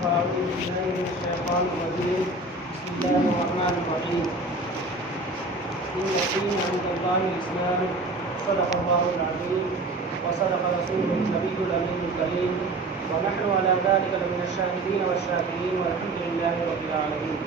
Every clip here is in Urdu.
أعوذ بالله من الشيطان الرجيم بسم الله الرحمن الرحيم إن الدين عند الله الإسلام صدق الله العظيم وصدق رسوله النبي الأمين الكريم ونحن على ذلك لمن الشاهدين والشاكرين والحمد لله رب العالمين.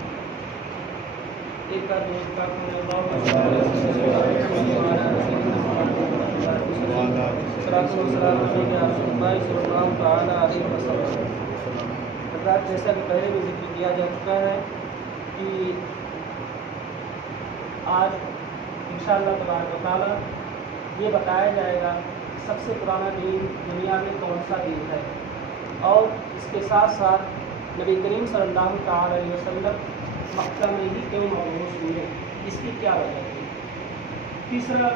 جیسا کہ پہلے بھی ذکر کیا جا چکا ہے کہ آج انشاءاللہ تبارک و تعالیٰ یہ بتایا جائے گا سب سے پرانا دین دنیا میں کون سا دین ہے، اور اس کے ساتھ ساتھ نبی کریم صلی اللہ تعالیٰ علیہ وسلم مکہ میں ہی کیوں مبعوث ہوئے، اس کی کیا وجہ ہے۔ تیسرا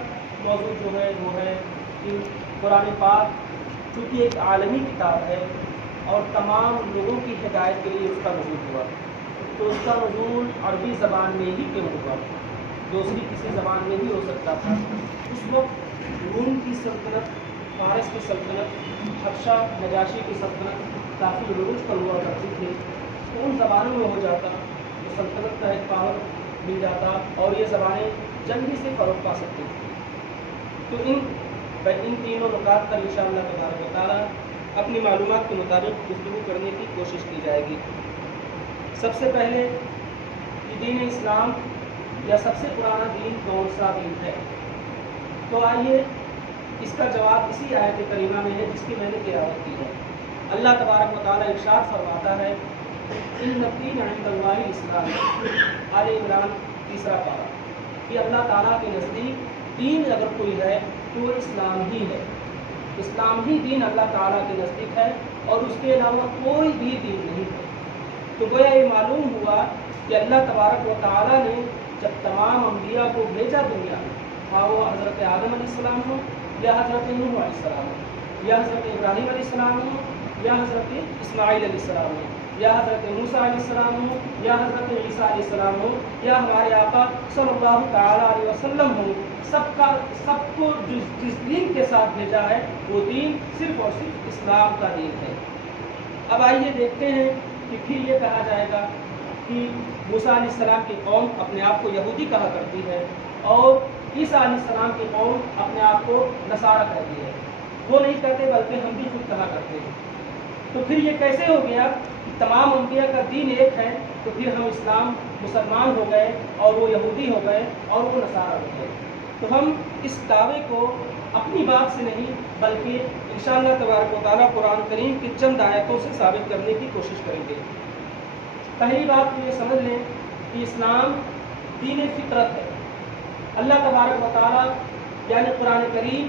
موضوع جو ہے وہ ہے کہ قرآن پاک چونکہ ایک عالمی کتاب ہے اور تمام لوگوں کی ہدایت کے لیے اس کا نزول ہوا، تو اس کا نزول عربی زبان میں ہی کیوں ہوا، دوسری کسی زبان میں بھی ہو سکتا تھا۔ اس وقت روم کی سلطنت، فارس کی سلطنت، حبشہ نجاشی کی سلطنت کافی عروج پر ہوا کرتی تھی، تو ان زبانوں میں ہو جاتا تو سلطنت کا ایک پاور مل جاتا اور یہ زبانیں جلدی سے فروغ پا سکتی تھیں۔ تو ان تینوں نکات پر انشاءاللہ تبارک و تعالیٰ اپنی معلومات کے مطابق گفتگو کرنے کی کوشش کی جائے گی۔ سب سے پہلے یہ دین اسلام یا سب سے پرانا دین کون سا دین ہے، تو آئیے اس کا جواب اسی آیت کریمہ میں ہے جس کی میں نے تلاوت کی ہے۔ اللہ تبارک و تعالیٰ ارشاد فرماتا ہے ان الدین عند اللہ الاسلام، آل عمران تیسرا پارہ، کہ اللہ تعالیٰ کے نزدیک دین اگر کوئی ہے تو وہ اسلام ہی ہے، اسلام ہی دین اللہ تعالیٰ کے نزدیک ہے اور اس کے علاوہ کوئی بھی دین نہیں ہے۔ تو گویا یہ معلوم ہوا کہ اللہ تبارک و تعالیٰ نے جب تمام انبیاء کو بھیجا دنیا میں، ہاں وہ حضرت آدم علیہ السلام ہو یا حضرت نوح علیہ السلام ہو یا حضرت ابراہیم علیہ السلام ہو یا حضرت اسماعیل علیہ السلام ہو یا حضرت موسیٰ علیہ السلام ہو یا حضرت عیسیٰ علیہ السلام ہو یا ہمارے آقا صلی اللہ تعالیٰ علیہ وسلم ہو، سب کو جس دین کے ساتھ بھیجا ہے وہ دین صرف اور صرف اسلام کا دین ہے۔ اب آئیے دیکھتے ہیں کہ پھر یہ کہا جائے گا کہ موسیٰ علیہ السلام کی قوم اپنے آپ کو یہودی کہا کرتی ہے اور عیسیٰ علیہ السلام کی قوم اپنے آپ کو نصارہ کہتی ہے، وہ نہیں کہتے بلکہ ہم بھی خود کہا کرتے ہیں۔ تو پھر یہ کیسے ہو گیا کہ تمام انبیاء کا دین ایک ہے، تو پھر ہم اسلام مسلمان ہو گئے اور وہ یہودی ہو گئے اور وہ نصارہ ہو گئے۔ تو ہم اس دعوے کو اپنی بات سے نہیں بلکہ انشاءاللہ تبارک و تعالیٰ قرآن کریم کی چند آیتوں سے ثابت کرنے کی کوشش کریں گے۔ پہلی بات تو یہ سمجھ لیں کہ اسلام دین فطرت ہے۔ اللہ تبارک و تعالیٰ یعنی قرآن کریم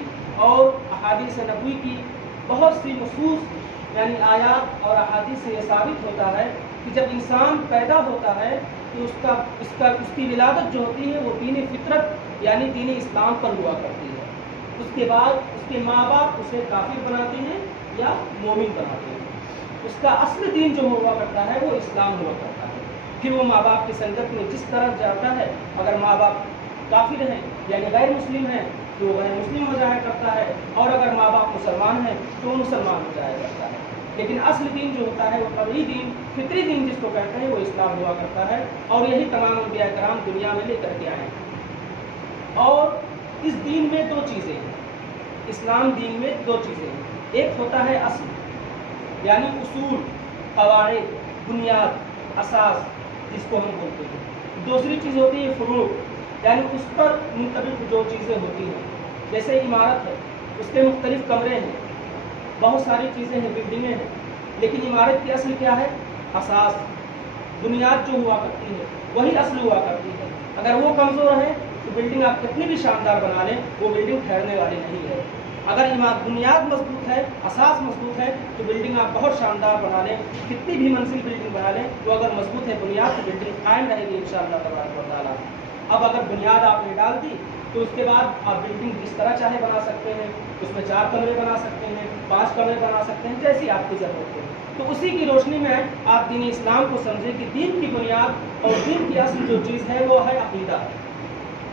اور احادیث نبوی کی بہت سی نصوص یعنی آیات اور احادیث سے یہ ثابت ہوتا ہے کہ جب انسان پیدا ہوتا ہے تو اس کی ولادت جو ہوتی ہے وہ دین فطرت یعنی دین اسلام پر ہوا کرتی ہے۔ اس کے بعد اس کے ماں باپ اسے کافر بناتے ہیں یا مومن بناتے ہیں۔ اس کا اصل دین جو ہوا کرتا ہے وہ اسلام ہوا کرتا ہے۔ پھر وہ ماں باپ کی سنگت میں جس طرح جاتا ہے، اگر ماں باپ کافر ہیں یعنی غیر مسلم ہیں تو وہ غیر مسلم ہو جایا کرتا ہے، اور اگر ماں باپ مسلمان ہیں تو وہ مسلمان ہو جایا کرتا ہے۔ لیکن اصل دین جو ہوتا ہے وہ طبعی دین، فطری دین جس کو کہتے ہیں، وہ اسلام ہوا کرتا ہے، اور یہی تمام انبیاء کرام دنیا میں لے کر کے آئے ہیں۔ اور اس دین میں دو چیزیں ہیں، اسلام دین میں دو چیزیں ہیں، ایک ہوتا ہے اصل یعنی اصول، قواعد، بنیاد، اساس جس کو ہم بولتے ہیں، دوسری چیز ہوتی ہے فروع یعنی اس پر منطبق جو چیزیں ہوتی ہیں، جیسے عمارت ہے، اس کے مختلف کمرے ہیں، بہت ساری چیزیں ہیں، بلڈنگیں ہیں، لیکن عمارت کی اصل کیا ہے؟ اساس، بنیاد جو ہوا کرتی ہے وہی اصل ہوا کرتی ہے۔ اگر وہ کمزور ہے تو بلڈنگ آپ کتنی بھی شاندار بنا لیں وہ بلڈنگ ٹھہرنے والی نہیں ہے۔ اگر بنیاد مضبوط ہے، اساس مضبوط ہے تو بلڈنگ آپ بہت شاندار بنا لیں، کتنی بھی منزل بلڈنگ بنا لیں، وہ اگر مضبوط ہے بنیاد تو بلڈنگ قائم رہے گی انشاءاللہ تبارک و تعالیٰ۔ اب اگر بنیاد آپ نے ڈال دی تو اس کے بعد آپ بلڈنگ جس طرح چاہے بنا سکتے ہیں، اس میں 4 کمرے بنا سکتے ہیں، 5 کمرے بنا سکتے ہیں، جیسی آپ کی ضرورت ہے۔ تو اسی کی روشنی میں آپ دین اسلام کو سمجھیں کہ دین کی بنیاد اور دین کی اصل جو چیز ہے وہ ہے عقیدہ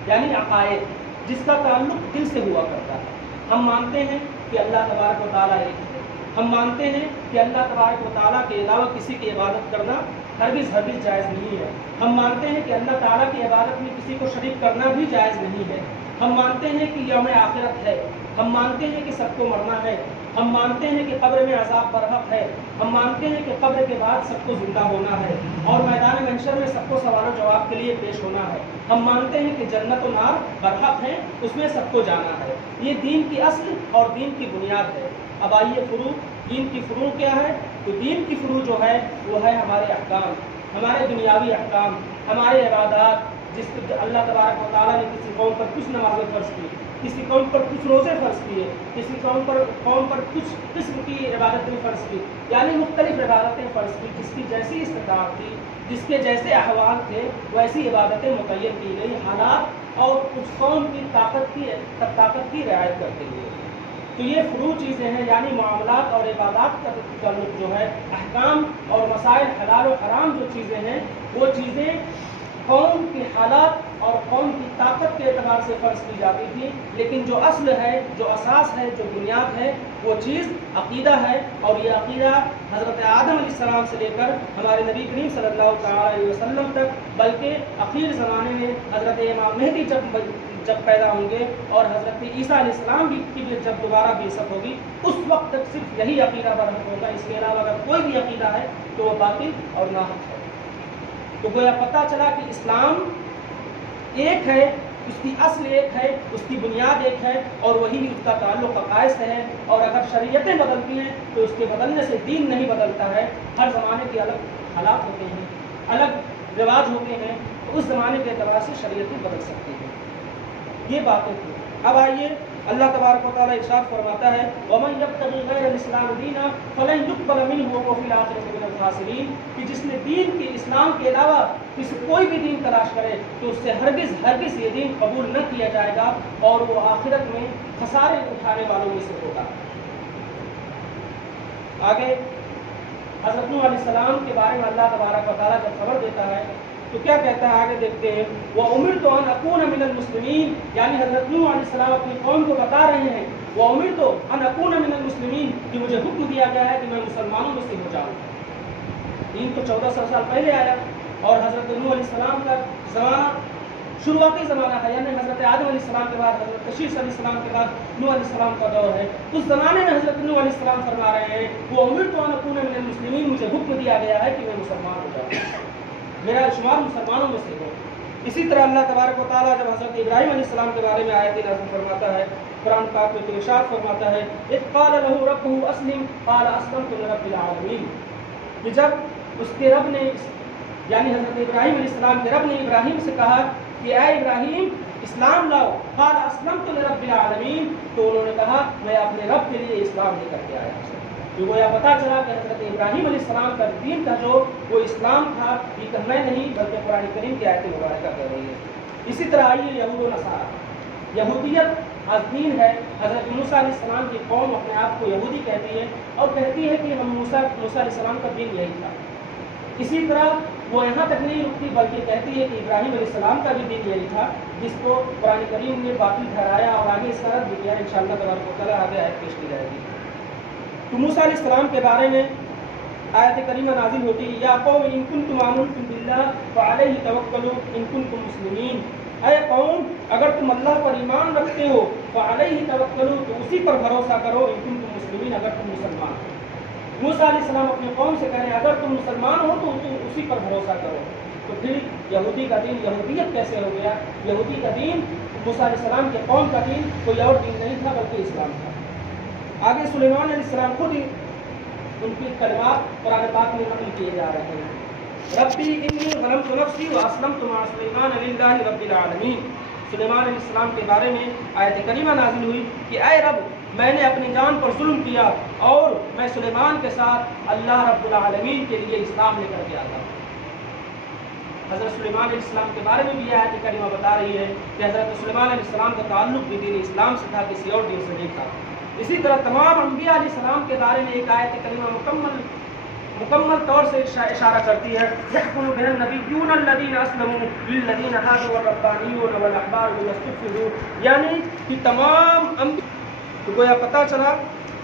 یعنی عقائد، جس کا تعلق دل سے ہوا کرتا ہے۔ ہم مانتے ہیں کہ اللہ تبارک و تعالیٰ ایک ہے، ہم مانتے ہیں کہ اللہ تبارک و تعالیٰ کے علاوہ کسی کی عبادت کرنا ہرگز جائز نہیں ہے. ہم مانتے ہیں کہ اللہ تعالیٰ کی عبادت میں کسی کو شریک کرنا بھی جائز نہیں ہے. ہم مانتے ہیں کہ یوم آخرت ہے. ہم مانتے ہیں کہ سب کو مرنا ہے. ہم مانتے ہیں کہ قبر میں عذاب برحق ہے. ہم مانتے ہیں کہ قبر کے بعد سب کو زندہ ہونا ہے اور میدان محشر میں سب کو سوال و جواب کے لیے پیش ہونا ہے. ہم مانتے ہیں کہ جنت و نار برحق ہیں, اس میں سب کو جانا ہے. یہ دین کی اصل اور دین کی بنیاد ہے. اب آئیے فروع, دین کی فروع کیا ہے؟ تو دین کی فروع جو ہے وہ ہے ہمارے احکام, ہمارے دنیاوی احکام, ہمارے عبادات. جس کو اللہ تبارک و تعالیٰ نے کسی قوم پر کچھ نمازیں فرض کی, کسی قوم پر کچھ روزے فرض کیے, کسی قوم پر کچھ قسم کی عبادتیں فرض کی, یعنی مختلف عبادتیں فرض کی. جس کی جیسی استطاعت تھی, جس کے جیسے احوال تھے, ویسی عبادتیں متعین کی گئی حالات اور اس قوم کی طاقت کی رعایت کرتے ہوئے. تو یہ فروع چیزیں ہیں, یعنی معاملات اور عبادات کا تعلق جو ہے, احکام اور مسائل حلال و حرام جو چیزیں ہیں, وہ چیزیں قوم کی حالات اور قوم کی طاقت کے اعتبار سے فرض کی جاتی تھی. لیکن جو اصل ہے, جو اساس ہے, جو بنیاد ہے, وہ چیز عقیدہ ہے. اور یہ عقیدہ حضرت آدم علیہ السلام سے لے کر ہمارے نبی کریم صلی اللہ علیہ وسلم تک, بلکہ اخیر زمانے میں حضرت امام مہدی جب پیدا ہوں گے اور حضرت عیسیٰ علیہ السلام کی بھی جب دوبارہ بعثت ہوگی, اس وقت تک صرف یہی عقیدہ برحق ہوگا. اس کے علاوہ اگر کوئی بھی عقیدہ ہے تو وہ باطل اور ناحق ہے. تو گویا پتہ چلا کہ اسلام ایک ہے, اس کی اصل ایک ہے, اس کی بنیاد ایک ہے, اور وہی اس کا تعلق عقائد سے ہے. اور اگر شریعتیں بدلتی ہیں تو اس کے بدلنے سے دین نہیں بدلتا ہے. ہر زمانے کے الگ حالات ہوتے ہیں, الگ رواج ہوتے ہیں, تو اس زمانے کے اعتبار سے شریعتیں بدل سکتی ہیں. یہ باتیں تھیں. اب آئیے اللہ تبارک و تعالیٰ ارشاد فرماتا ہے, وَمَن يَبْتَغِ غَيْرَ الْإِسْلَامِ دِينًا فَلَن يُقْبَلَ مِنْهُ وَهُوَ فِي الْآخِرَةِ مِنَ الْخَاسِرِينَ. کہ جس نے دین کے اسلام کے علاوہ کوئی بھی دین تلاش کرے تو اس سے ہرگز یہ دین قبول نہ کیا جائے گا, اور وہ آخرت میں خسارے اٹھانے والوں میں سے ہوگا. آگے حضرت نوح علیہ السلام کے بارے میں اللہ تبارک و تعالیٰ جب خبر دیتا ہے تو کیا کہتا ہے, آگے دیکھتے ہیں. وَأُمِرْتُ أَنْ أَكُونَ مِنَ الْمُسْلِمِينَ, یعنی حضرت نوح علیہ السلام اپنی قوم کو بتا رہے ہیں, وَأُمِرْتُ أَنْ أَكُونَ مِنَ الْمُسْلِمِينَ, کہ مجھے حکم دیا گیا ہے کہ میں مسلمانوں میں سے ہو جاؤں. دین تو 1400 سال پہلے آیا, اور حضرت نوح علیہ السلام کا زمانہ شروعاتی زمانہ ہے, یعنی حضرت آدم علیہ السلام کے بعد, حضرت شیش علیہ السلام کے بعد نوح علیہ السلام کا دور ہے. اس زمانے میں حضرت نوح علیہ السلام فرما رہے ہیں, وَأُمِرْتُ أَنْ أَكُونَ مِنَ الْمُسْلِمِينَ, مجھے حکم دیا گیا ہے کہ میں مسلمان ہو جاؤں, میرا شمار مسلمانوں میں سے ہو. اسی طرح اللہ تبارک و تعالیٰ جب حضرت ابراہیم علیہ السلام کے بارے میں آیت نازل فرماتا ہے, قرآن پاک میں تو ارشاد فرماتا ہے, اذ قال له ربه اسلم قال اسلمت لرب العالمین, کہ جب اس کے رب نے, یعنی حضرت ابراہیم علیہ السلام کے رب نے ابراہیم سے کہا کہ اے ابراہیم اسلام لاؤ, قال اسلمت لرب العالمین, تو انہوں نے کہا میں اپنے رب کے لیے اسلام لے کر کے آیا. تو گویا پتہ چلا کہ حضرت ابراہیم علیہ السلام کا دین کا جو وہ اسلام تھا, یہ کہنا نہیں بلکہ قرآن کریم کی آیت مبارکہ کہہ رہی ہے. اسی طرح آئیے یہود و نصارہ, یہودیت آج دین ہے. حضرت موسیٰ علیہ السلام کی قوم اپنے آپ کو یہودی کہتی ہے اور کہتی ہے کہ ہم موسیٰ علیہ السلام کا دین یہی تھا. اسی طرح وہ یہاں تک نہیں رکتی بلکہ کہتی ہے کہ ابراہیم علیہ السلام کا بھی دین یہی تھا, جس کو قرآن کریم نے باطل ٹھہرایا اور آگے اس کا رد بھی کیا. انشاءاللہ تبارک و تعالیٰ آگے آیت پیش کی جائے گی. تو موسیٰ علیہ السلام کے بارے میں آیت کریمہ نازل ہوتی ہے, یا قوم ان کنتم آمنتم باللہ فعلیہ توکلوا ان کنتم مسلمین, اے قوم اگر تم اللہ پر ایمان رکھتے ہو فعلیہ توکلوا, تو اسی پر بھروسہ کرو, ان کنتم مسلمین, اگر تم مسلمان ہو. موسیٰ علیہ السلام اپنے قوم سے کہہ رہے ہیں اگر تم مسلمان ہو تو تم اسی پر بھروسہ کرو. تو پھر یہودی کا دین یہودیت کیسے ہو گیا؟ یہودی کا دین, موسیٰ علیہ السلام کے قوم کا دین کوئی اور دین نہیں تھا بلکہ اسلام تھا. آگے سلیمان علیہ السلام خود ہی ان کی کلمات قرآن پاک میں نقل کیے جا رہے ہیں. ربی انی ظلمت نفسی واسلمت مع سلیمان للہ رب العالمین. سلیمان علیہ السلام کے بارے میں آیت کریمہ نازل ہوئی کہ اے رب میں نے اپنی جان پر ظلم کیا اور میں سلیمان کے ساتھ اللہ رب العالمین کے لیے اسلام لے کر کے آتا. حضرت سلیمان علیہ السلام کے بارے میں بھی آیت کریمہ بتا رہی ہے کہ حضرت سلیمان علیہ السلام کا تعلق بھی دین اسلام سے تھا, کسی اور دین سے نہیں تھا. اسی طرح تمام انبیاء علیہ السلام کے بارے میں ایک آیت کریمہ مکمل طور سے اشارہ کرتی ہے, یحکم بها النبیون الذین اسلموا للذین هادوا والربانیون والاحبار بما استحفظوا, یعنی کہ تمام تو گویا پتہ چلا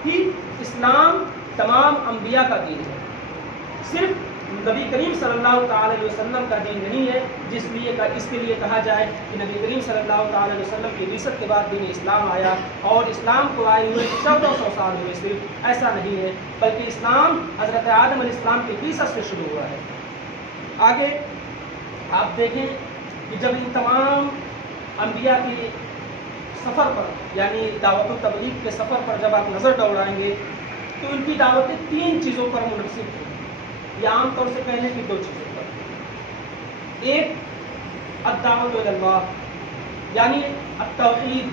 کہ اسلام تمام انبیاء کا دین ہے، صرف نبی کریم صلی اللہ تعالی علیہ وسلم کا دین نہیں ہے، اس کے لیے کہا جائے کہ نبی کریم صلی اللہ تعالی علیہ وسلم کی بعثت کے بعد دین اسلام آیا اور اسلام کو آئے ہوئے 1400 سال ہوئے، صرف ایسا نہیں ہے، بلکہ اسلام حضرت آدم علیہ السلام کی بعثت سے شروع ہوا ہے۔ آگے آپ دیکھیں کہ جب ان تمام انبیاء کے سفر پر، یعنی دعوت و تبلیغ کے سفر پر جب آپ نظر دوڑائیں گے تو ان کی دعوتیں 3 چیزوں پر منحصر تھیں، یا عام طور سے کہنے کی 2 چیزوں پر۔ ایک الدعوت الی اللہ، یعنی التوحید،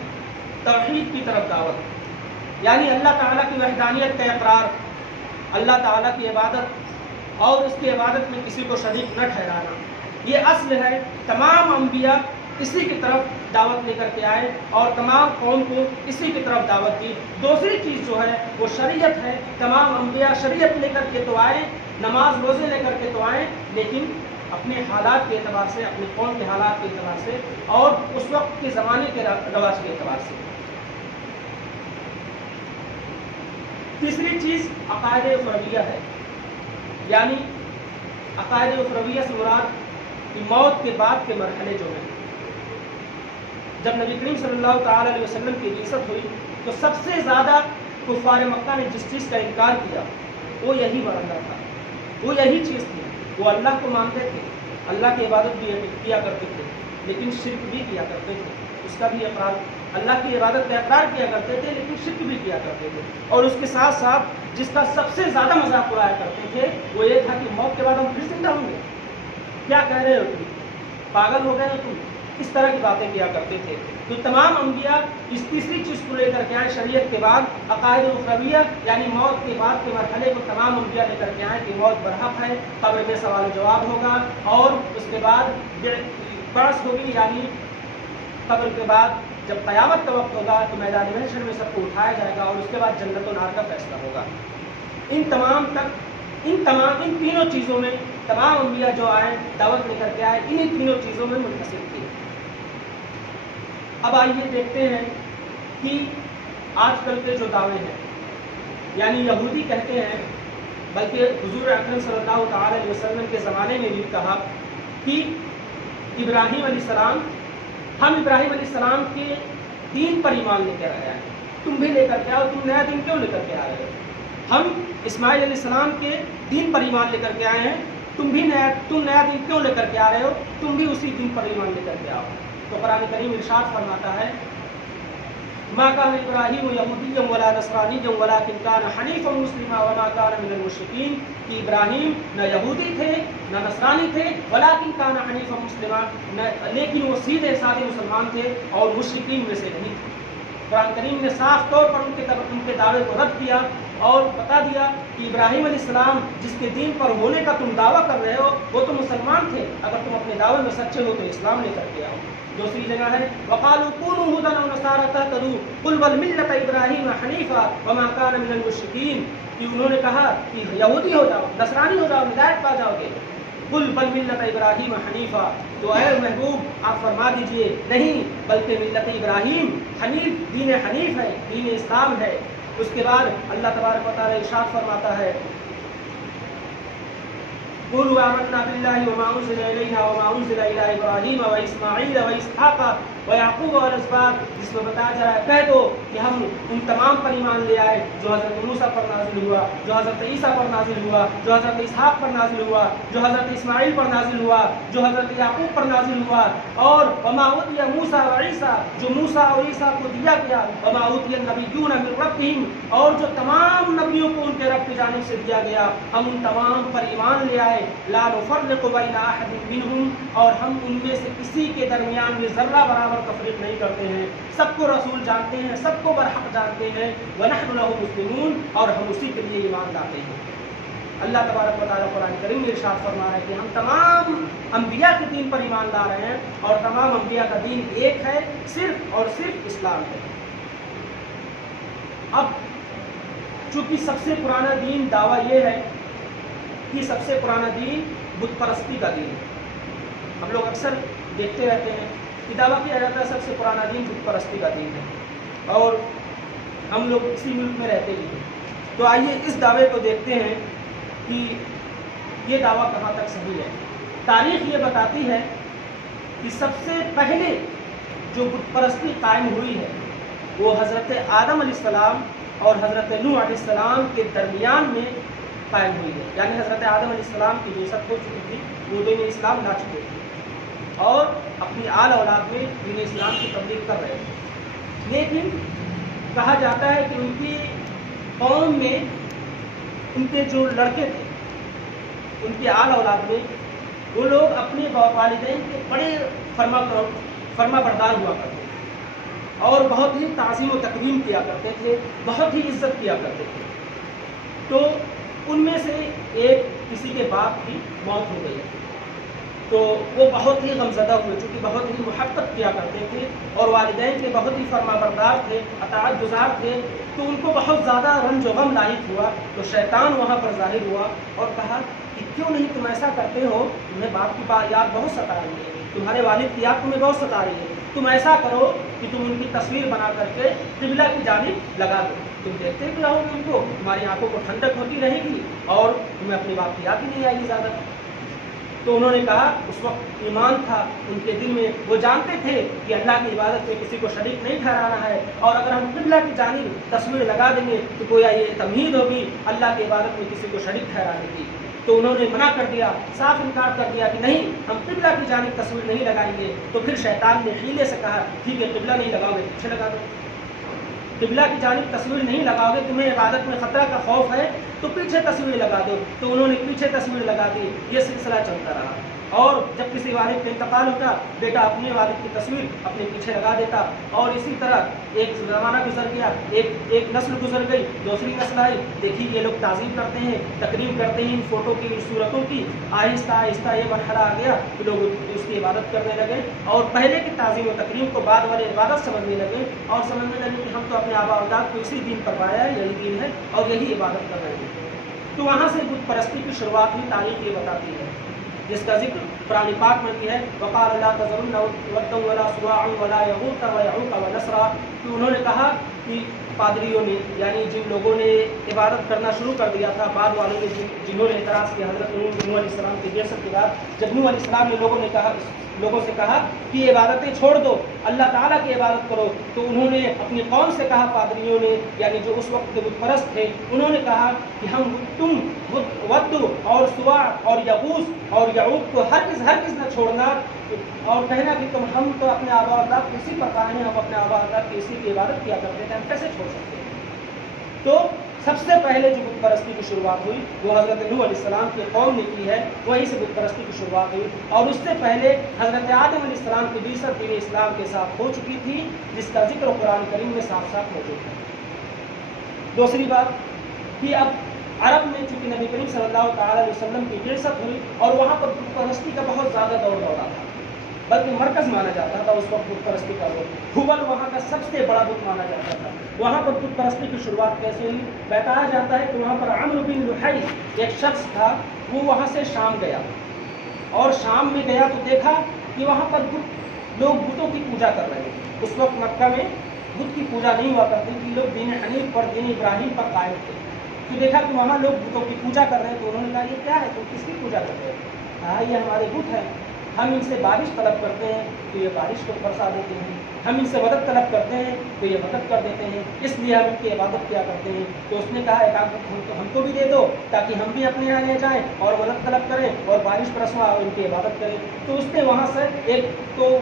توحید کی طرف دعوت، یعنی اللہ تعالیٰ کی وحدانیت کا اقرار، اللہ تعالیٰ کی عبادت اور اس کی عبادت میں کسی کو شریک نہ ٹھہرانا، یہ اصل ہے۔ تمام انبیاء اسی کی طرف دعوت لے کر کے آئے اور تمام قوم کو اسی کی طرف دعوت دی۔ دوسری چیز جو ہے وہ شریعت ہے، تمام انبیاء شریعت لے کر کے تو آئے، نماز روزے لے کر کے تو آئے، لیکن اپنے حالات کے اعتبار سے، اپنے قوم کے حالات کے اعتبار سے اور اس وقت کے زمانے کے رواج کے اعتبار سے۔ تیسری چیز عقائد اخرویہ ہے، یعنی عقائد اخرویہ سے مراد کہ موت کے بعد کے مرحلے جو ہیں۔ جب نبی کریم صلی اللہ تعالی علیہ وسلم کی بعثت ہوئی تو سب سے زیادہ کفار مکہ نے جس چیز کا انکار کیا وہ یہی مرحلہ تھا، وہ یہی چیز تھی۔ وہ اللہ کو مانتے تھے، اللہ کی عبادت بھی کیا کرتے تھے، لیکن شرک بھی کیا کرتے تھے، اس کا بھی اقرار، اللہ کی عبادت کا اقرار کیا کرتے تھے لیکن شرک بھی کیا کرتے تھے، اور اس کے ساتھ ساتھ جس کا سب سے زیادہ مذاق اڑایا کرتے تھے وہ یہ تھا کہ موت کے بعد ہم پھر زندہ ہوں گے، کیا کہہ رہے ہو تم، پاگل ہو گئے ہو تم، اس طرح کی باتیں کیا کرتے تھے۔ تو تمام انبیاء اس تیسری چیز کو لے کر کے آئے شریعت کے بعد، عقائد اخرویہ یعنی موت کے بعد کے مرحلے کو تمام انبیاء لے کر کے آئے کہ موت برحق ہے، قبر میں سوال و جواب ہوگا اور اس کے بعد بعث ہوگی، یعنی قبر کے بعد جب قیامت کا وقت ہوگا تو میدان محشر میں سب کو اٹھایا جائے گا اور اس کے بعد جنت و نار کا فیصلہ ہوگا۔ ان تینوں چیزوں میں تمام انبیاء جو آئے دعوت لے کر کے آئے، انہی تینوں چیزوں میں منحصر تھے۔ اب آئیے دیکھتے ہیں کہ آج کل کے جو دعوے ہیں، یعنی یہودی کہتے ہیں، بلکہ حضور اکرم صلی اللہ تعالی علیہ وسلم کے زمانے میں بھی کہا کہ ابراہیم علیہ السلام، ہم ابراہیم علیہ السلام کے دین پر ایمان لے کر آیا ہے، تم بھی لے کر کے آؤ، تم نیا دین کیوں لے کر کے آ رہے ہو؟ ہم اسماعیل علیہ السلام کے دین پر ایمان لے کر کے آئے ہیں، تم نیا دین کیوں لے کر کے آ رہے ہو؟ تم بھی اسی دین پر ایمان لے کر کے آؤ۔ تو قرآن کریم ارشاد فرماتا ہے ما كان ابراہیم یہودیا ولا نصرانیا ولکن کان حنیفا مسلما وما کان من المشرکین، کہ ابراہیم نہ یہودی تھے نہ نصرانی تھے، ولکن کان حنیفا مسلما، لیکن وہ سیدھے سادے مسلمان تھے اور مشرکین میں سے نہیں تھے۔ قرآن کریم نے صاف طور پر ان کے دعوے کو رد کیا اور بتا دیا کہ ابراہیم علیہ السلام جس کے دین پر ہونے کا تم دعویٰ کر رہے ہو وہ تو مسلمان تھے، اگر تم اپنے دعوے میں سچے ہو تو اسلام لے کر کے آؤ۔ دوسری جگہ ہے وقالوا كونوا هودا او نصارى تهتدوا قل بل ملة ابراہیم حنیفا وما كان من المشرکین، کہ انہوں نے کہا کہ یہودی ہو جاؤ، نصرانی ہو جاؤ، ہدایت پا جاؤ گے۔ قل بل ملت ابراہیم حنیفا، تو اے محبوب آپ فرما دیجئے نہیں، بلکہ ملت ابراہیم حنیف، دین حنیف ہے، دین اسلام ہے۔ اس کے بعد اللہ تبارک و تعالی ارشاد فرماتا ہے قولوا آمنا بالله وما انزل الينا وما انزل الى ابراہیم واسماعیل واسحاق ویعقوب والاسباط، جس میں بتایا جا رہا ہے کہہ دو کہ ہم ان تمام پر ایمان لے آئے جو حضرت موسیٰ پر نازل ہوا، جو حضرت عیسیٰ پر نازل ہوا، جو حضرت اسحاق پر نازل ہوا، جو حضرت اسماعیل پر نازل ہوا، جو حضرت یعقوب پر نازل ہوا، اور وما اوتي موسیٰ وعیسیٰ، جو موسیٰ اور عیسیٰ کو دیا گیا، وما اوتي النبیون من ربهم، اور جو تمام نبیوں کو ان کے رب کی جانب سے دیا گیا، ہم ان تمام پر ایمان لے آئے، لا نفرق بین احد منهم، اور ہم ان میں سے کسی کے درمیان میں ذرہ برابر تفریق نہیں کرتے ہیں، سب کو رسول جانتے ہیں، سب کو برحق جانتے ہیں، ونحن له مسلمون، اور ہم اسی کے لیے ایمان لاتے ہیں۔ اللہ تبارک و تعالیٰ قرآن کریم میں ارشاد فرما رہا ہے کہ ہم تمام انبیاء کے دین پر ایمان لا رہے ہیں اور تمام انبیاء کا دین ایک ہے، صرف اور صرف اسلام ہے۔ اب چونکہ سب سے پرانا دین دعویٰ یہ ہے کہ سب سے پرانا دین بت پرستی کا دین ہے، ہم لوگ اکثر دیکھتے رہتے ہیں کہ دعویٰ کیا جاتا ہے سب سے پرانا دین بت پرستی کا دین ہے، اور ہم لوگ اسی ملک میں رہتے ہی ہیں۔ تو آئیے اس دعوے کو دیکھتے ہیں کہ یہ دعویٰ کہاں تک صحیح ہے۔ تاریخ یہ بتاتی ہے کہ سب سے پہلے جو بت پرستی قائم ہوئی ہے وہ حضرت آدم علیہ السلام اور حضرت نوح علیہ السلام کے درمیان میں قائم ہوئی ہے، یعنی حضرت آدم علیہ السلام کی بعثت ہو چکی تھی، وہ دین اسلام لا چکے تھے اور اپنی آل اولاد میں دین اسلام کی تبلیغ کر رہے تھے، لیکن کہا جاتا ہے کہ ان کی قوم میں ان کے جو لڑکے تھے، ان کی آل اولاد میں وہ لوگ اپنے والدین کے بڑے فرما بردار ہوا کرتے تھے اور بہت ہی تعظیم و تکریم کیا کرتے تھے، بہت ہی عزت کیا کرتے تھے۔ تو ان میں سے ایک کسی کے باپ کی موت ہو گئی تو وہ بہت ہی غمزدہ ہوئے، چونکہ بہت ہی محبت کیا کرتے تھے اور والدین کے بہت ہی فرما بردار تھے، اطاعت گزار تھے، تو ان کو بہت زیادہ رنج و غم لاحق ہوا۔ تو شیطان وہاں پر ظاہر ہوا اور کہا کہ کیوں نہیں تم ایسا کرتے ہو، تمہیں باپ کی یاد بہت ستا رہی ہے، تمہارے والد کی یاد تمہیں بہت ستا رہی ہے، تم ایسا کرو کہ تم ان کی تصویر بنا کر کے قبلہ کی جانب لگا دو، تم دیکھتے بھی رہو گے ان کو، تمہاری آنکھوں کو ٹھنڈک ہوتی رہے گی اور تمہیں اپنے باپ کی یاد ہی نہیں آئے گی زیادہ۔ تو انہوں نے کہا، اس وقت ایمان تھا ان کے دل میں، وہ جانتے تھے کہ اللہ کی عبادت میں کسی کو شریک نہیں ٹھہرانا ہے، اور اگر ہم قبلہ کی جانب تصویر لگا دیں گے تو گویا یہ تمہید ہوگی اللہ کی عبادت میں کسی کو شریک ٹھہرانے کی۔ تو انہوں نے منع کر دیا، صاف انکار کر دیا کہ نہیں، ہم قبلہ کی جانب تصویر نہیں لگائیں گے۔ تو پھر شیطان نے حیلے سے کہا، ٹھیک ہے قبلہ نہیں لگاؤ گے، پیچھے لگا دو، قبلہ کی جانب تصویر نہیں لگاؤ گے، تمہیں عبادت میں خطرہ کا خوف ہے تو پیچھے تصویر لگا دو۔ تو انہوں نے پیچھے تصویر لگا دی، یہ سلسلہ چلتا رہا۔ اور جب کسی والد کا انتقال ہوتا، بیٹا اپنے والد کی تصویر اپنے پیچھے لگا دیتا، اور اسی طرح ایک زمانہ گزر گیا، ایک نسل گزر گئی، دوسری نسل آئی، دیکھی یہ لوگ تعظیم کرتے ہیں، تکریم کرتے ہیں ان فوٹو کی، ان صورتوں کی۔ آہستہ آہستہ یہ مرحلہ آ گیا کہ لوگ اس کی عبادت کرنے لگے اور پہلے کی تعظیم و تکریم کو بعد والے عبادت سمجھنے لگے، اور سمجھنے لگے کہ ہم تو اپنے آباء و اجداد کو اسی دین پر پایا ہے، یہی دین ہے اور یہی عبادت کر رہے ہیں۔ تو وہاں سے بت پرستی کی شروعات ہوئی، تاریخ یہ بتاتی ہے، جس کا ذکر قرآن پاک میں بھی ہے، وقال لا تذرن ودا ولا سواعا ولا یغوث ویعوق ونسرا۔ تو انہوں نے کہا کہ پادریوں نے، یعنی جن لوگوں نے عبادت کرنا شروع کر دیا تھا، بعد والوں نے جنہوں نے اعتراض کیا حضرت نوح علیہ السلام کی بعثت کے بعد، جب نوح علیہ السلام نے لوگوں سے کہا کہ یہ عبادتیں چھوڑ دو، اللہ تعالیٰ کی عبادت کرو، تو انہوں نے اپنی قوم سے کہا، پادریوں نے، یعنی جو اس وقت کے بت پرست تھے، انہوں نے کہا کہ تم ود اور سواع اور یغوث اور یعوق کو ہرگز نہ چھوڑنا، اور کہنا کہ ہم تو اپنے آباء و اجداد اسی پر قائم ہیں، ہم اپنے آباء و اجداد کی اسی کی عبادت کیا کرتے تھے، ہم کیسے چھوڑ سکتے ہیں؟ تو سب سے پہلے جو بت پرستی کی شروعات ہوئی وہ حضرت نوح علیہ السلام کی قوم نے کی ہے، وہیں سے بت پرستی کی شروعات ہوئی، اور اس سے پہلے حضرت آدم علیہ السلام کی بعثت دین اسلام کے ساتھ ہو چکی تھی، جس کا ذکر قرآن کریم میں صاف موجود ہے۔ دوسری بات کہ اب عرب میں چونکہ نبی کریم صلی اللہ تعالی علیہ وسلم کی بعثت ہوئی اور وہاں پر بت پرستی کا بہت زیادہ دور دورہ تھا، بلکہ مرکز مانا جاتا تھا اس وقت بت پرستی کا دور، حبل وہاں کا سب سے بڑا بت مانا جاتا تھا۔ وہاں پر بت پرستی کی شروعات کیسے ہوئی؟ بتایا جاتا ہے کہ وہاں پر عمرو بن لحی ایک شخص تھا، وہ وہاں سے شام گیا، اور شام میں گیا تو دیکھا کہ وہاں پر لوگ بتوں کی پوجا کر رہے ہیں۔ اس وقت مکہ میں بت کی پوجا نہیں ہوا کرتی تھی، لوگ دین حنیف پر، دین ابراہیم پر قائم تھے۔ تو دیکھا کہ وہاں لوگ بتوں کی پوجا کر رہے ہیں، تو انہوں نے کہا یہ کیا ہے، تم کس کی پوجا کر رہے ہیں؟ کہا یہ ہمارے بت ہیں، ہم ان سے بارش طلب کرتے ہیں تو یہ بارش کو برسا دیتے ہیں، ہم ان سے مدد طلب کرتے ہیں تو یہ مدد کر دیتے ہیں، اس لیے ہم ان کی عبادت کیا کرتے ہیں۔ تو اس نے کہا ایک ہم کو بھی دے دو تاکہ ہم بھی اپنے یہاں لے جائیں اور مدد طلب کریں اور بارش برسوا اور ان کی عبادت کریں۔ تو اس نے وہاں سے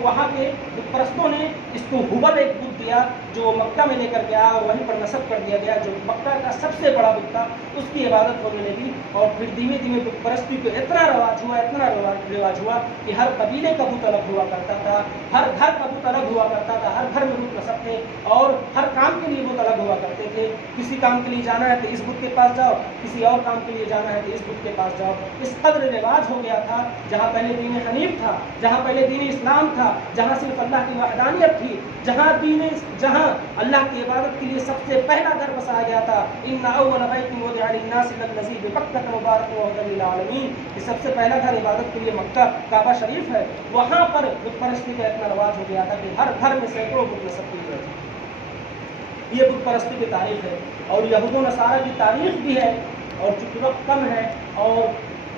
وہاں کے بت پرستوں نے اس کو حبل ایک بت دیا جو مکہ میں لے کر گیا اور وہیں پر نصب کر دیا گیا، جو مکہ کا سب سے بڑا بت تھا، اس کی عبادت ہونے لگی، اور پھر دھیمے دھیمے بت پرستی کو اتنا رواج ہوا کہ ہر قبیلے کا بت الگ ہوا کرتا تھا، ہر گھر کا بت الگ ہوا کرتا تھا، ہر گھر میں بت نصب تھے اور ہر کام کے لیے بت الگ ہوا کرتے تھے۔ کسی کام کے لیے جانا ہے تو اس بت کے پاس جاؤ، کسی اور کام کے لیے جانا ہے تو اس بت کے پاس جاؤ۔ اس قدر رواج ہو گیا تھا، جہاں پہلے دین حنیف تھا، جہاں پہلے دین اسلام تھا، جہاں صرف اللہ کی وحدانیت تھی، جہاں اللہ کی عبادت کے لیے سب سے پہلا گھر بسایا گیا تھا، ان اول بیت وضع للناس للذی ببکۃ مبارک وہدی للعالمین، کہ سب سے پہلا گھر عبادت کے لیے مکہ کعبہ شریف ہے، وہاں پر بت پرستی کا اتنا رواج ہو گیا تھا کہ ہر گھر میں سینکڑوں بت نصب کیے گئے تھے۔ یہ بت پرستی کی تاریخ ہے. اور یہود و نصارہ کی تاریخ بھی ہے، اور چونکہ وقت کم ہے اور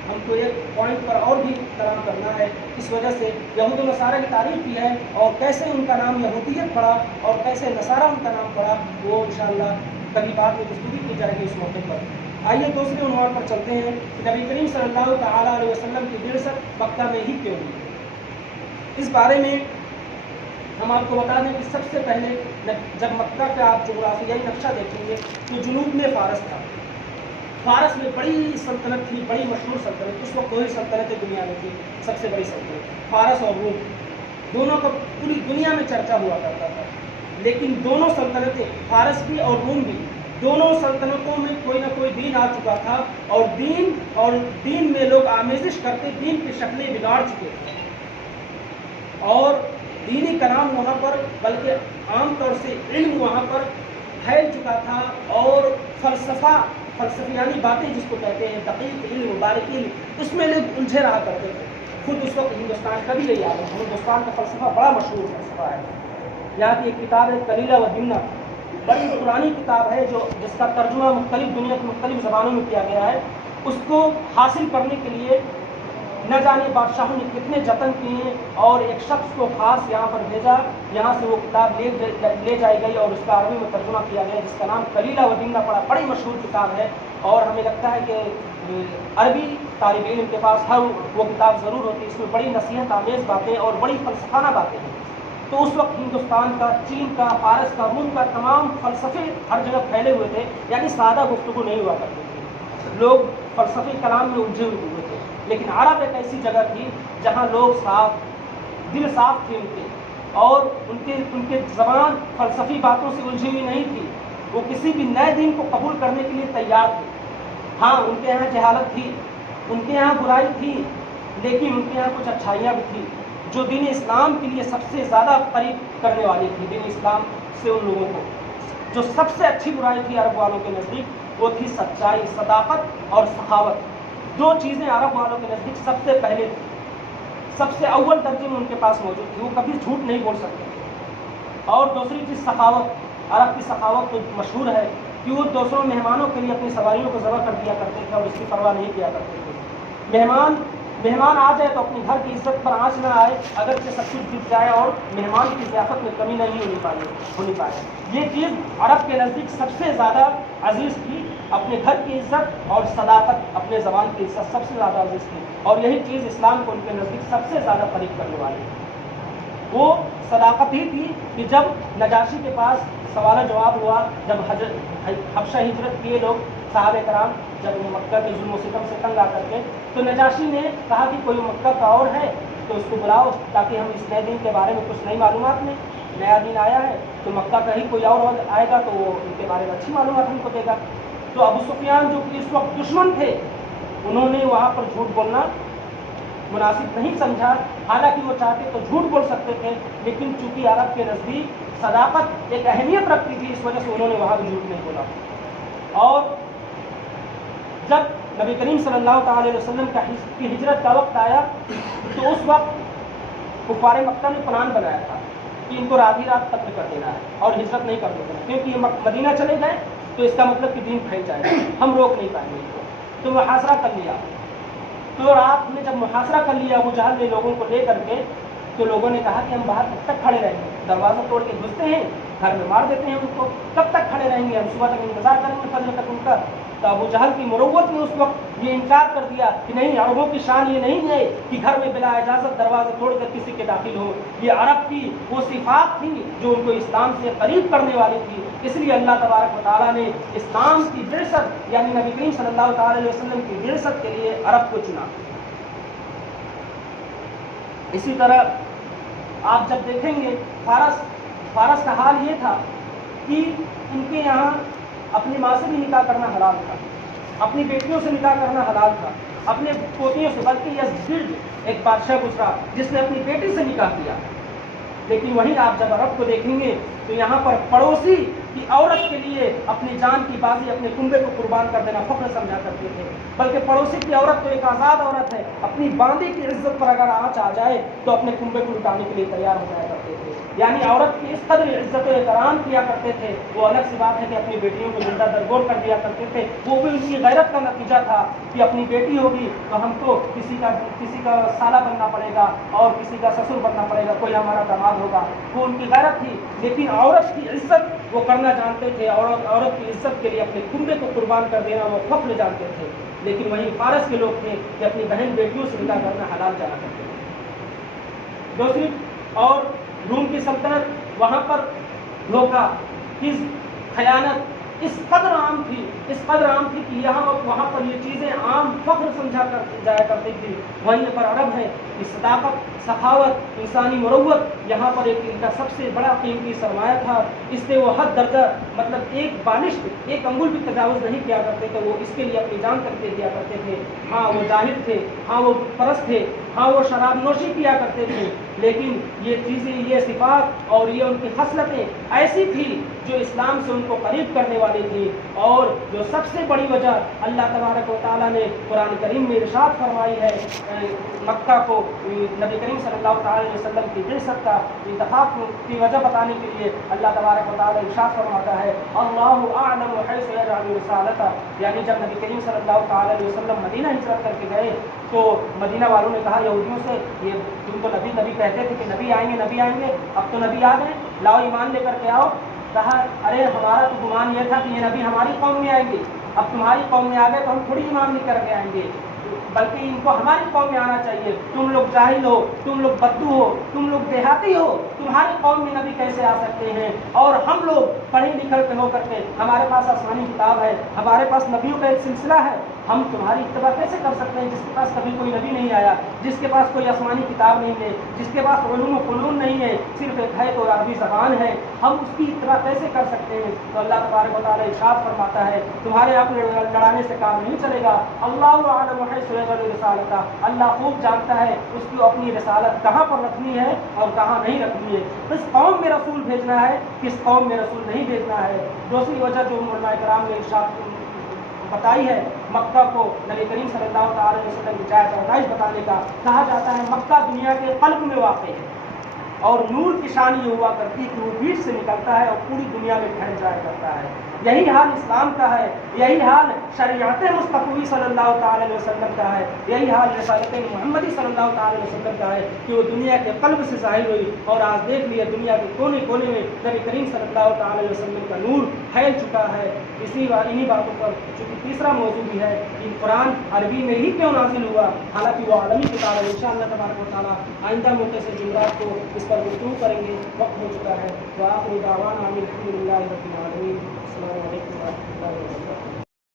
ہم کو ایک پوائنٹ پر اور بھی کلام کرنا ہے، اس وجہ سے یہود و نصارہ کی تاریخ بھی ہے اور کیسے ان کا نام یہودیت پڑا اور کیسے نصارہ ان کا نام پڑا، وہ انشاءاللہ کبھی بعد میں گفتگو کی جائے گی اس موقع پر. آئیے دوسرے عنوان پر چلتے ہیں کہ نبی کریم صلی اللہ تعالیٰ علیہ وسلم کی بعثت مکہ میں ہی کیوں ہوئی. اس بارے میں ہم آپ کو بتا دیں کہ سب سے پہلے جب مکہ کا آپ جغرافیائی نقشہ دیکھیں گے تو جنوب میں فارس تھا. فارس میں بڑی سلطنت تھی، بڑی مشہور سلطنت. اس وقت 2 ہی سلطنتیں دنیا میں تھی، سب سے بڑی سلطنت فارس اور روم. دونوں کا پوری دنیا میں چرچا ہوا کرتا تھا. لیکن دونوں سلطنتیں، فارس بھی اور روم بھی، دونوں سلطنتوں میں کوئی نہ کوئی دین آ چکا تھا اور دین میں لوگ آمیزش کرتے، دین کی شکلیں بگاڑ چکے تھے اور دینی کلام وہاں پر بلکہ عام طور سے علم وہاں پر پھیل چکا تھا اور فلسفیانی باتیں جس کو کہتے ہیں، دقیق علم، باریک علم، اس میں لوگ الجھے رہا کرتے تھے. خود اس وقت ہندوستان کا بھی یہی حال ہے. ہندوستان کا فلسفہ بڑا مشہور فلسفہ ہے. یہاں کی ایک کتاب ہے کلیلہ و دمنہ، بڑی پرانی کتاب ہے جس کا ترجمہ مختلف دنیا کی مختلف زبانوں میں کیا گیا ہے. اس کو حاصل کرنے کے لیے نہ جانے بادشاہوں نے کتنے جتن کیے اور ایک شخص کو خاص یہاں پر بھیجا، یہاں سے وہ کتاب لے جائی گئی اور اس کا عربی میں ترجمہ کیا گیا جس کا نام کلیلہ و دمنہ پڑا. بڑی مشہور کتاب ہے اور ہمیں لگتا ہے کہ عربی طالب علم کے پاس ہر وہ کتاب ضرور ہوتی ہے. اس میں بڑی نصیحت آمیز باتیں اور بڑی فلسفانہ باتیں ہیں. تو اس وقت ہندوستان کا، چین کا، فارس کا، روم کا تمام فلسفے ہر جگہ پھیلے ہوئے تھے. یعنی سادہ گفتگو نہیں ہوا کرتی تھی، لوگ فلسفی کلام میں الجھے ہوئے تھے. لیکن عرب ایک ایسی جگہ تھی جہاں لوگ دل صاف تھے ان کے، اور ان کے زبان فلسفی باتوں سے الجھی ہوئی نہیں تھی. وہ کسی بھی نئے دین کو قبول کرنے کے لیے تیار تھے. ہاں ان کے یہاں جہالت تھی، ان کے یہاں برائی تھی، لیکن ان کے یہاں کچھ اچھائیاں بھی تھیں جو دین اسلام کے لیے سب سے زیادہ قریب کرنے والی تھی. دین اسلام سے ان لوگوں کو جو سب سے اچھی برائی تھی عرب والوں کے نزدیک، وہ تھی سچائی، صداقت اور سخاوت. 2 چیزیں عرب والوں کے نزدیک سب سے پہلے تھی، سب سے اول درجے میں ان کے پاس موجود تھی. وہ کبھی جھوٹ نہیں بول سکتے تھے. اور دوسری چیز سخاوت. عرب کی سخاوت تو مشہور ہے کہ وہ دوسروں مہمانوں کے لیے اپنی سواریوں کو ذبح کر دیا کرتے تھے اور اس کی پرواہ نہیں کیا کرتے تھے. مہمان آ جائے تو اپنے گھر کی عزت پر آنچ نہ آئے، اگرچہ سب کچھ گر جائے اور مہمان کی ضیافت میں کمی نہیں ہونی پائے. یہ چیز عرب کے نزدیک سب سے زیادہ عزیز تھی. اپنے گھر کی عزت اور صداقت، اپنے زبان کی عزت سب سے زیادہ عزیز تھی. اور یہی چیز اسلام کو ان کے نزدیک سب سے زیادہ قریب کرنے والی ہے. وہ صداقت ہی تھی کہ جب نجاشی کے پاس سوال جواب ہوا، جب حبشہ ہجرت کیے لوگ صحابہ کرام، جب وہ مکہ کے ظلم و ستم سے تنگ آ کر کے، تو نجاشی نے کہا کہ کوئی مکہ کا اور ہے تو اس کو بلاؤ تاکہ ہم اس نئے دین کے بارے میں کچھ نئی معلومات لیں. نیا دین آیا ہے تو مکہ کا ہی کوئی اور آئے گا تو وہ ان کے بارے میں اچھی معلومات ہم کو دے گا. تو ابو سفیان جو کہ اس وقت دشمن تھے، انہوں نے وہاں پر جھوٹ بولنا مناسب نہیں سمجھا. حالانکہ وہ چاہتے تو جھوٹ بول سکتے تھے، لیکن چونکہ عرب کے نزدیک صداقت ایک اہمیت رکھتی تھی، اس وجہ سے انہوں نے وہاں بھی جھوٹ نہیں بولا. اور جب نبی کریم صلی اللہ تعالی علیہ وسلم کی ہجرت کا وقت آیا تو اس وقت کفار مکہ نے پلان بنایا تھا کہ ان کو رات ہی رات قتل کر دینا ہے اور ہجرت نہیں کر دینا ہے، کیونکہ یہ مدینہ چلے گئے تو اس کا مطلب کہ دین پھیل جائے گا، ہم روک نہیں پائیں گے ان کو. تو محاصرہ کر لیا. تو رات میں جب محاصرہ کر لیا ابو جہل نے لوگوں کو لے کر کے، تو لوگوں نے کہا کہ ہم باہر کب تک کھڑے رہیں گے؟ دروازہ توڑ کے گھستے ہیں، گھر میں مار دیتے ہیں ان کو، کب تک کھڑے رہیں گے؟ ہم صبح تک انتظار کریں گے فجر تک ان کا. تو ابو جہل کی مروت نے اس وقت یہ انکار کر دیا کہ نہیں، عربوں کی شان یہ نہیں ہے کہ گھر میں بلا اجازت دروازہ توڑ کر کسی کے داخل ہو. یہ عرب کی وہ صفات تھی جو ان کو اسلام سے قریب کرنے والی تھی. اس لیے اللہ تبارک و تعالیٰ نے اسلام کی بعثت یعنی نبی کریم صلی اللہ تعالی علیہ وسلم کی بعثت کے لیے عرب کو چنا. اسی طرح آپ جب دیکھیں گے فارس کا حال یہ تھا کہ ان کے یہاں اپنی ماں سے بھی نکاح کرنا حلال تھا، اپنی بیٹیوں سے نکاح کرنا حلال تھا، اپنے پوتیوں سے، بلکہ یزدگرد ایک بادشاہ گزرا جس نے اپنی بیٹی سے نکاح کیا. لیکن وہیں آپ جب عرب کو دیکھیں گے تو یہاں پر پڑوسی کہ عورت کے لیے اپنی جان کی بازی اپنے کنبے کو قربان کر دینا فخر سمجھا کرتے تھے، بلکہ پڑوسی کی عورت تو ایک آزاد عورت ہے، اپنی باندی کی عزت پر اگر آنچ آ جائے تو اپنے کنبے کو لٹانے کے لیے تیار ہو جایا کرتے تھے۔ یعنی عورت کی اس قدر عزت و احترام کیا کرتے تھے۔ وہ الگ سی بات ہے کہ اپنی بیٹیوں کو زندہ درگور کر دیا کرتے تھے، وہ بھی ان کی غیرت کا نتیجہ تھا کہ اپنی بیٹی ہوگی تو ہم کو کسی کا سالہ بننا پڑے گا اور کسی کا سسر بننا پڑے گا، کوئی ہمارا داماد ہوگا، وہ ان کی غیرت تھی۔ لیکن عورت کی عزت وہ کرنا جانتے تھے، عورت کی عزت کے لیے اپنے کنبے کو قربان کر دینا وہ فخر جانتے تھے۔ لیکن وہیں فارس کے لوگ تھے کہ اپنی بہن بیٹیوں سے نکاح کرنا حلال جانا کرتے تھے۔ دوسری اور روم کی سلطنت، وہاں پر دھوکہ، کذب، خیانت اس قدر عام تھی کہ وہاں پر یہ چیزیں عام فخر سمجھا جایا کرتی تھی۔ وہیں پر عرب ہے کہ صداقت، سخاوت، انسانی مروت یہاں پر ان کا سب سے بڑا قیمتی سرمایہ تھا۔ اس سے وہ حد درجہ مطلب ایک بالشت، ایک انگل بھی تجاوز نہیں کیا کرتے تھے، وہ اس کے لیے اپنی جان تک دے دیا کرتے تھے۔ ہاں وہ جاہل تھے، ہاں وہ پرست تھے، ہاں وہ شراب نوشی کیا کرتے تھے، لیکن یہ چیزیں، یہ صفات اور یہ ان کی خصلتیں ایسی تھی جو اسلام سے ان کو قریب کرنے والی تھی۔ اور جو سب سے بڑی وجہ اللہ تبارک و تعالیٰ نے قرآن کریم میں ارشاد فرمائی ہے، مکہ کو نبی کریم صلی اللہ تعالی علیہ وسلم کی بعثت کا انتخاب کی وجہ بتانے کے لیے اللہ تبارک و تعالیٰ ارشاد فرماتا ہے اللہ اعلم حیث یجعل رسالتہ، یعنی جب نبی کریم صلی اللہ تعالی علیہ وسلم مدینہ ہجرت کر کے گئے تو مدینہ والوں نے کہا یہودیوں سے، یہ تم تو نبی کہتے تھے کہ نبی آئیں گے، اب تو نبی آ گئے، لاؤ ایمان لے کر کے آؤ۔ کہا ارے ہمارا تو گمان یہ تھا کہ یہ نبی ہماری قوم میں آئیں گے، اب تمہاری قوم میں آ گئے تو ہم تھوڑی ایمان لے کر کے آئیں گے، بلکہ ان کو ہماری قوم میں آنا چاہیے۔ تم لوگ جاہل ہو، تم لوگ بدو ہو، تم لوگ دیہاتی ہو، تمہاری قوم میں نبی کیسے آ سکتے ہیں؟ اور ہم لوگ پڑھے لکھے ہو کر کے ہمارے پاس آسمانی کتاب ہے، ہمارے پاس نبیوں کا ایک سلسلہ ہے، ہم تمہاری اتباع کیسے کر سکتے ہیں جس کے پاس کبھی کوئی نبی نہیں آیا، جس کے پاس کوئی آسمانی کتاب نہیں ہے، جس کے پاس علوم و فنون نہیں ہے، صرف ایک ہے تو عربی زبان ہے، ہم اس کی اتباع کیسے کر سکتے ہیں؟ تو اللہ تبارک و تعالیٰ ارشاد فرماتا ہے تمہارے آپ لڑانے سے کام نہیں چلے گا، اللہ اعلم حیث یجعل رسالتہ، اللہ خوب جانتا ہے اس کی اپنی رسالت کہاں پر رکھنی ہے اور کہاں نہیں رکھنی ہے، کس قوم میں رسول بھیجنا ہے، کس قوم میں رسول نہیں بھیجنا ہے۔ دوسری وجہ جو علماء کرام نے ارشاد بتائی ہے، مکہ کو نبی کریم صلی اللہ تعالی علیہ وسلم کی جائے پیدائش بتانے کا، کہا جاتا ہے مکہ دنیا کے قلب میں واقع ہے، اور نور کی شان یہ ہوا کرتی کہ وہ بیچ سے نکلتا ہے اور پوری دنیا میں پھیل جایا کرتا ہے۔ یہی حال اسلام کا ہے، یہی حال شریعت مصطفی صلی اللہ تعالی علیہ وسلم کا ہے، یہی حال رسالت محمدی صلی اللہ تعالی علیہ وسلم کا ہے کہ وہ دنیا کے قلب سے ظاہر ہوئی، اور آج دیکھ لیے دنیا کے کونے کونے میں نبی کریم صلی اللہ تعالی علیہ وسلم کا نور پھیل چکا ہے۔ انہی باتوں پر چونکہ تیسرا موضوع بھی ہے کہ قرآن عربی میں ہی کیوں نازل ہوا، حالانکہ وہ عالمی کتاب ہے۔ انشاءاللہ تبارک و تعالیٰ آئندہ موقع سے جمعرات کو اس پر گفتگو کریں گے، وقت ہو چکا ہے۔ وآخر دعوانا ان الحمد للہ رب العالمین۔ السلام علیکم ورحمۃ اللہ وبرکاتہ۔